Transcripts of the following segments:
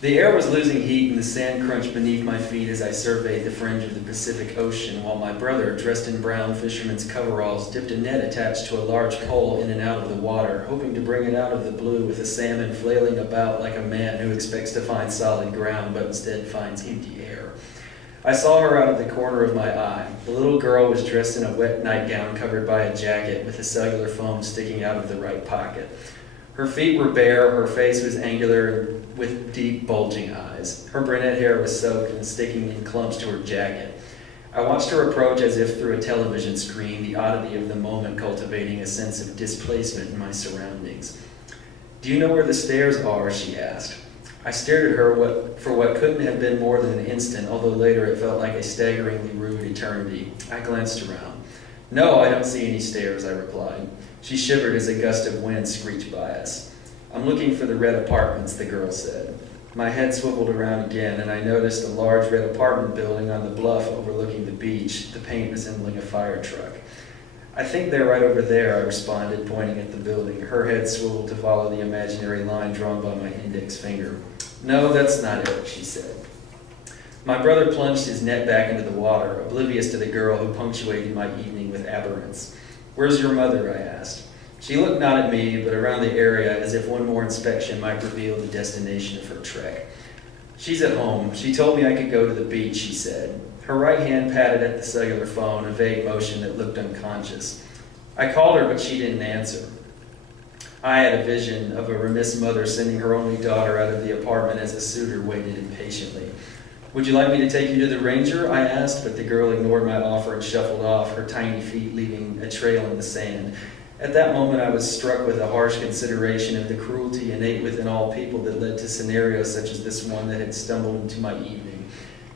The air was losing heat and the sand crunched beneath my feet as I surveyed the fringe of the Pacific Ocean, while my brother, dressed in brown fisherman's coveralls, dipped a net attached to a large pole in and out of the water, hoping to bring it out of the blue with a salmon flailing about like a man who expects to find solid ground but instead finds empty air. I saw her out of the corner of my eye. The little girl was dressed in a wet nightgown covered by a jacket with a cellular phone sticking out of the right pocket. Her feet were bare, her face was angular with deep, bulging eyes. Her brunette hair was soaked and sticking in clumps to her jacket. I watched her approach as if through a television screen, the oddity of the moment cultivating a sense of displacement in my surroundings. "Do you know where the stairs are?" she asked. I stared at her for what couldn't have been more than an instant, although later it felt like a staggeringly rude eternity. I glanced around. "No, I don't see any stairs," I replied. She shivered as a gust of wind screeched by us. "I'm looking for the red apartments," the girl said. My head swiveled around again, and I noticed a large red apartment building on the bluff overlooking the beach, the paint resembling a fire truck. "I think they're right over there," I responded, pointing at the building. Her head swiveled to follow the imaginary line drawn by my index finger. "No, that's not it," she said. My brother plunged his net back into the water, oblivious to the girl who punctuated my evening with aberrance. "Where's your mother?" I asked. She looked not at me, but around the area, as if one more inspection might reveal the destination of her trek. "She's at home. She told me I could go to the beach," she said. Her right hand patted at the cellular phone, a vague motion that looked unconscious. I called her, but she didn't answer. I had a vision of a remiss mother sending her only daughter out of the apartment as a suitor waited impatiently. "Would you like me to take you to the Ranger?" I asked, but the girl ignored my offer and shuffled off, her tiny feet leaving a trail in the sand. At that moment, I was struck with a harsh consideration of the cruelty innate within all people that led to scenarios such as this one that had stumbled into my evening.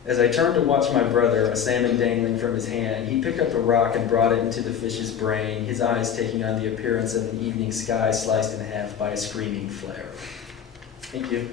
As I turned to watch my brother, a salmon dangling from his hand, he picked up a rock and brought it into the fish's brain, his eyes taking on the appearance of an evening sky sliced in half by a screaming flare. Thank you.